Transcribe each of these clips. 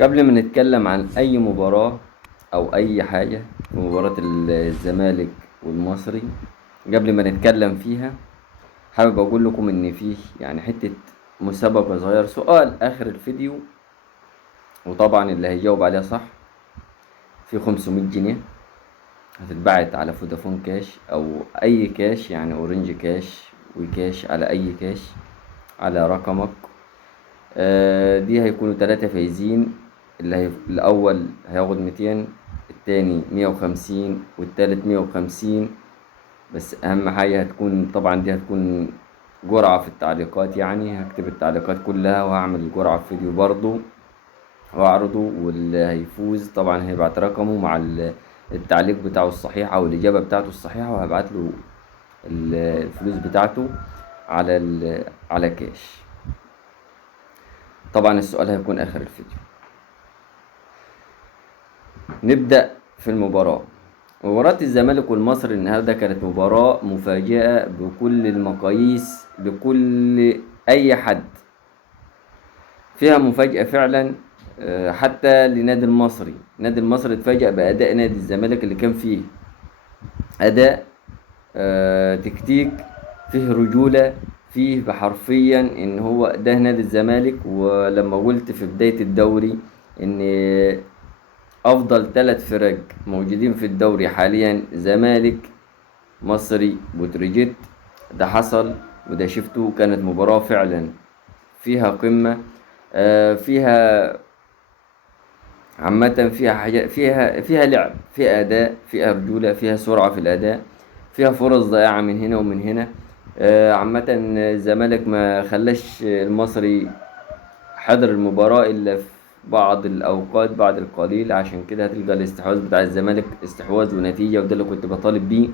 قبل ما نتكلم عن أي مباراة أو أي حاجة في مباراة الزمالك والمصري، قبل ما نتكلم فيها حابب أقول لكم إن فيه يعني حتة مسابقة صغير، سؤال آخر الفيديو، وطبعا اللي هيجاوب عليها صح في 500 جنيه هتتبعت على فودافون كاش أو أي كاش، يعني أورنج كاش وكاش، على أي كاش على رقمك. دي هيكونوا 3 فايزين. الأول هياخد 200، التاني 150، والتالت 150. بس أهم حاجة هتكون طبعا دي هتكون جرعة في التعليقات، يعني هكتب التعليقات كلها وهعمل جرعة في فيديو برضو وأعرضه، واللي هيفوز طبعا هيبعت رقمه مع التعليق بتاعه الصحيح أو الإجابة بتاعته الصحيحة، وهبعت له الفلوس بتاعته على كاش. طبعا السؤال هيكون آخر الفيديو. نبدأ في المباراة. مباراة الزمالك والمصري النهاردة كانت مباراة مفاجئة بكل المقاييس، لكل أي حد فيها مفاجأة فعلا. حتى لنادي المصري، نادي المصري اتفاجأ بأداء نادي الزمالك اللي كان فيه أداء تكتيك، فيه رجولة، فيه بحرفيا ان هو ده نادي الزمالك. ولما قلت في بداية الدوري ان افضل 3 فرق موجودين في الدوري حاليا زمالك، مصري، بتروجيت، ده حصل وده شفته. كانت مباراة فعلا فيها قمة، فيها عامة، فيها حاجات، فيها لعب، فيها أداء، فيها رجولة، فيها سرعة في الأداء، فيها فرص ضائعة من هنا ومن هنا. عامة الزمالك ما خلاش المصري حضر المباراة إلا في بعض الأوقات، بعد القليل. عشان كده هتلقى الاستحواذ بتاع الزمالك استحواذ ونتيجة، وده اللي كنت بطالب بيه.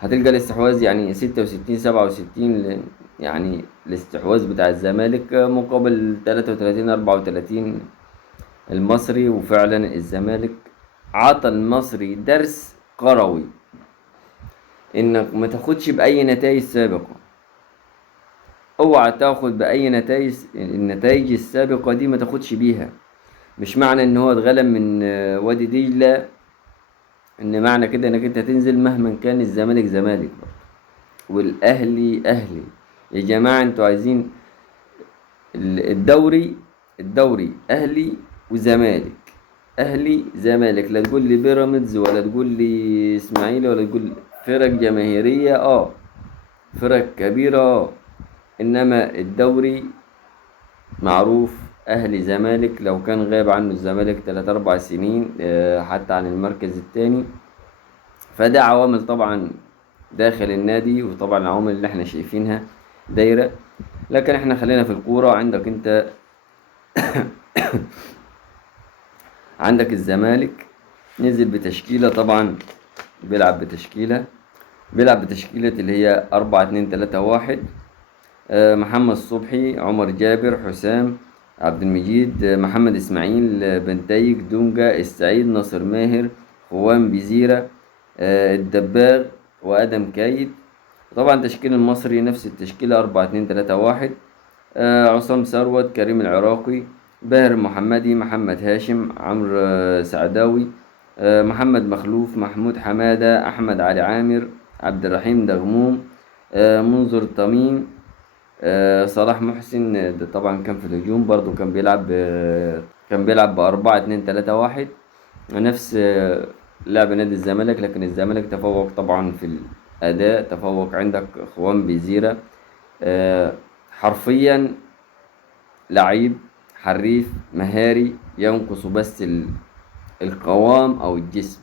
هتلقى الاستحواذ يعني 66 67، يعني الاستحواذ بتاع الزمالك مقابل 33 34 المصري. وفعلا الزمالك عطى المصري درس كروي، انك ما تاخدش بأي نتائج سابقة. اوعى تاخد بأي نتائج، النتائج السابقة دي ما تاخدش بيها. مش معنى ان هو اتغلب من وادي دجلة ان معنى كده انك انت تنزل، مهما كان الزمالك زمالك والاهلي اهلي. يا جماعة انتوا عايزين الدوري، الدوري اهلي وزمالك، اهلي زمالك. لا تقول لي بيراميدز ولا تقول لي اسماعيلي ولا تقول فرق جماهيرية، فرق كبيرة، انما الدوري معروف اهلي زمالك. لو كان غاب عنه الزمالك 3 4 سنين حتى عن المركز الثاني، فده عوامل طبعا داخل النادي، وطبعا العوامل اللي احنا شايفينها دايرة. لكن احنا خلينا في الكورة. عندك الزمالك نزل بتشكيلة، طبعا بيلعب بتشكيلة بيلعب بتشكيلة اللي هي 4 2 3 1. محمد صبحي، عمر جابر، حسام عبد المجيد، محمد اسماعيل، بنتايج، دونجا، السعيد، ناصر ماهر، خوان بيزيرة، الدباغ، وادم كايد. طبعا تشكيل المصري نفس التشكيلة 4 2 3 1. عصام ثروت، كريم العراقي، باهر محمدي، محمد هاشم، عمرو سعداوي، محمد مخلوف، محمود حمادة، أحمد علي عامر، عبد الرحيم دغموم، منذر تميم، صلاح محسن. ده طبعا كان في الهجوم برضو، كان بيلعب ب4 2 3 1، نفس لعب نادي الزمالك. لكن الزمالك تفوق طبعا في الأداء، تفوق. عندك خوان بيزيرة حرفيا لعيب حريف مهاري، ينقص بس القوام او الجسم.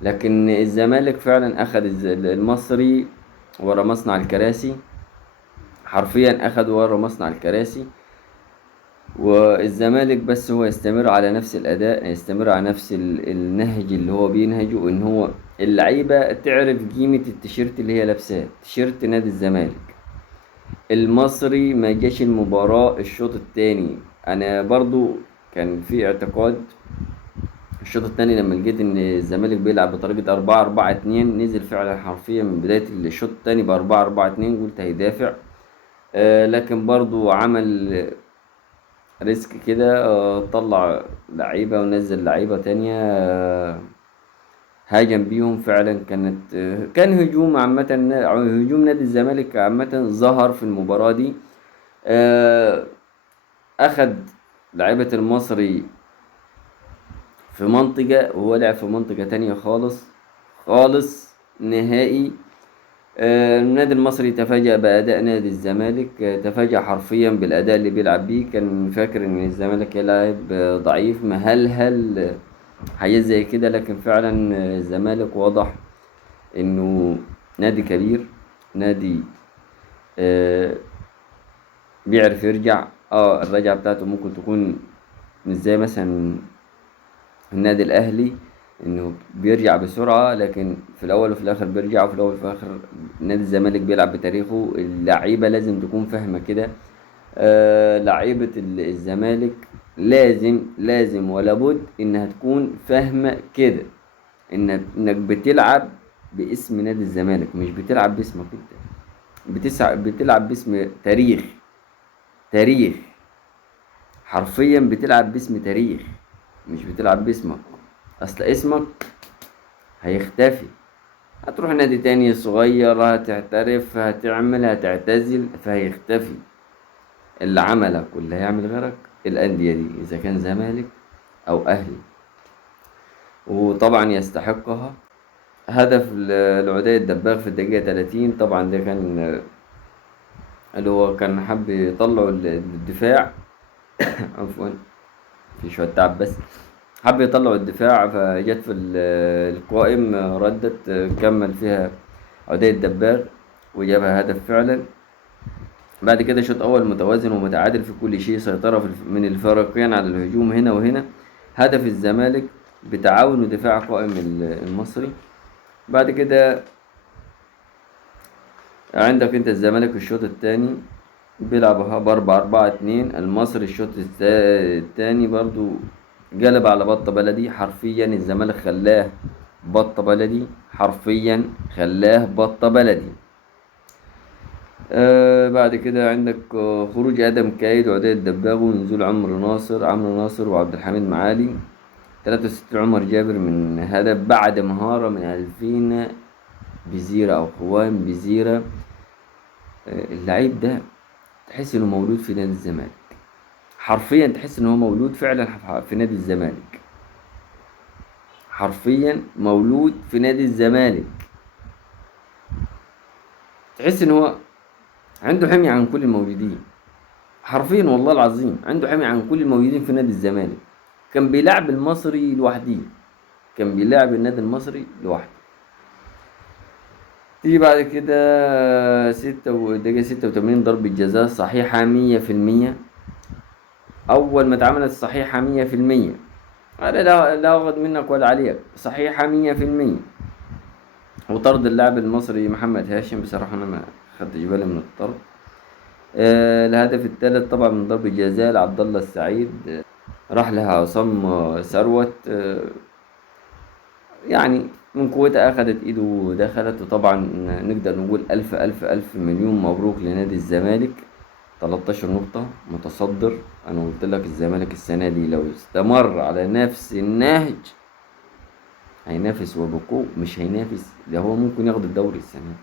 لكن الزمالك فعلا اخذ المصري ورا مصنع الكراسي، حرفيا اخذ ورا مصنع الكراسي. والزمالك بس هو يستمر على نفس الاداء، يستمر على نفس النهج اللي هو بينهجه، ان هو اللعيبه تعرف قيمه التيشيرت اللي هي لابساه، تيشيرت نادي الزمالك. المصري ما جاش المباراة الشوط التاني. انا برضو كان في اعتقاد الشوط التاني لما لقيت ان الزمالك بيلعب بطريقة 4 4 2، نزل فعلا حرفيا من بداية الشوط التاني ب4 4 2، قلت هيدافع. لكن برضو عمل ريسك كده، طلع لعيبة ونزل لعيبة تانية، هاجم بيهم فعلا. كان هجوم عامة، هجوم نادي الزمالك عامة ظهر في المباراة دي. آه، أخد لعيبة المصري في منطقة وهو لعب في منطقة تانية خالص، خالص نهائي. النادي المصري تفاجأ بأداء نادي الزمالك، تفاجأ حرفيا بالأداء اللي بيلعب بيه. كان فاكر إن الزمالك يلعب ضعيف مهلهل، حاجات زي كده، لكن فعلا الزمالك واضح إنه نادي كبير، نادي آه، بيعرف يرجع. الرجعة بتاعته ممكن تكون مش زي مثلا النادي الاهلي انه بيرجع بسرعه، لكن في الاول وفي الاخر بيرجع، وفي الاول وفي الاخر نادي الزمالك بيلعب بتاريخه. اللعيبه لازم تكون فاهمه كده. لعيبه الزمالك لازم ولا بد انها تكون فاهمه كده، انك بتلعب باسم نادي الزمالك، مش بتلعب باسمك انت. بتلعب باسم تاريخ. حرفيا بتلعب باسم تاريخ، مش بتلعب باسمك. اصل اسمك هيختفي، هتروح نادي تاني صغير، هتحترف، هتعتزل، فهيختفي اللي عملك واللي هيعمل غيرك. الأندية دي إذا كان زمالك أو أهلي، وطبعا يستحقها. هدف العدي الدباغ في الدقيقة 30، طبعا ده كان اللي هو كان حب يطلعوا الدفاع. عفوا، في شوية تعب بس. حب يطلعوا الدفاع، فجت في القائم، ردت، كمل فيها عدي الدباغ وجابها هدف فعلا. بعد كده شوط اول متوازن ومتعادل في كل شيء، سيطرة من الفريقين على الهجوم هنا وهنا. هدف الزمالك بتعاون ودفاع قائم المصري. بعد كده عندك انت الزمالك الشوط الثاني بيلعب ب4-4-2. المصري الشوط الثاني برضو قلب على بطة بلدي، حرفيا الزمالك خلاه بطة بلدي، حرفيا خلاه بطة بلدي. بعد كده عندك خروج آدم كايد وعدي الدباغ ونزول عمرو ناصر وعبد الحميد معالي. 63 عمر جابر من هدف بعد مهارة من ألفين بزيرة أو خوان بزيرة. اللعيب ده تحس إنه مولود في نادي الزمالك، حرفيا تحس إنه هو مولود فعلا في نادي الزمالك، حرفيا مولود في نادي الزمالك. تحس إن هو عنده حمية عن كل الموجودين، حرفيا والله العظيم عنده حمية عن كل الموجودين في نادي الزمالك. كان بيلعب المصري لوحده، كان بيلعب النادي المصري لوحده. تيجي بعد كده دقيقة 86 ضربة جزاء صحيحة 100%. أول ما اتعملت صحيحة 100%، أنا لا أخذ منك ولا عليك، صحيحة 100%. وطرد اللاعب المصري محمد هاشم، بصراحة أنا ما خدتش بالي من الطرد. الهدف الثالث طبعا من ضربة جزاء لعبد الله السعيد، راح لها عصام ثروت، يعني من قوتها أخدت إيده ودخلت. وطبعا نقدر نقول ألف ألف ألف مليون مبروك لنادي الزمالك، 13 نقطة متصدر. أنا قلت لك الزمالك السنة دي لو استمر على نفس النهج هينافس وبقوة، مش هينافس ده، هو ممكن ياخد الدوري السنة دي،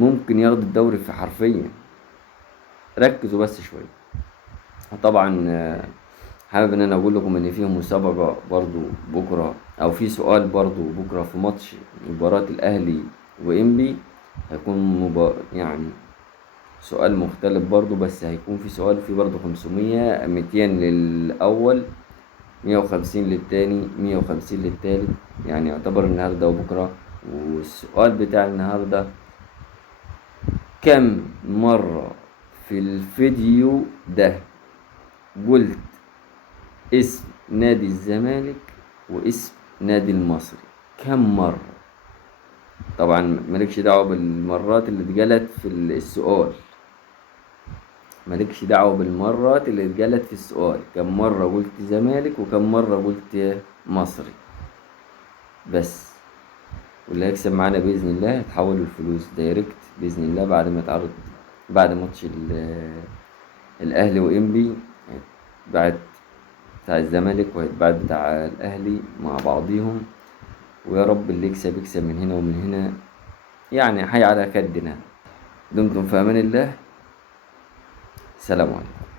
ممكن ياخد الدوري في حرفيا. ركزوا بس شوية. طبعا حابب ان انا اقول لكم ان في مسابقة برضو بكرة، او في سؤال برضو بكرة في ماتش مباراة الاهلي وانبي. هيكون يعني سؤال مختلف برضو، بس هيكون في سؤال فيه برضو 500، 200 للاول، 150 للتاني، 150 للتالت. يعني يعتبر النهاردة وبكرة. والسؤال بتاع النهاردة: كم مرة في الفيديو ده قلت اسم نادي الزمالك واسم نادي المصري؟ كم مرة؟ طبعا مالكش دعوة بالمرات اللي اتقالت في السؤال، مالكش دعوة بالمرات اللي اتقالت في السؤال. كم مرة قلت زمالك وكم مرة قلت مصري بس. واللي هيكسب معانا بإذن الله هتحول الفلوس دايركت بإذن الله بعد ما تعرض، بعد ماتش الاهلي وانبي بعد بتاع الزمالك وهيتبعت بتاع الاهلي مع بعضيهم، ويا رب اللي يكسب يكسب من هنا ومن هنا، يعني حي على كدنا. دمتم في امان الله. سلام عليكم.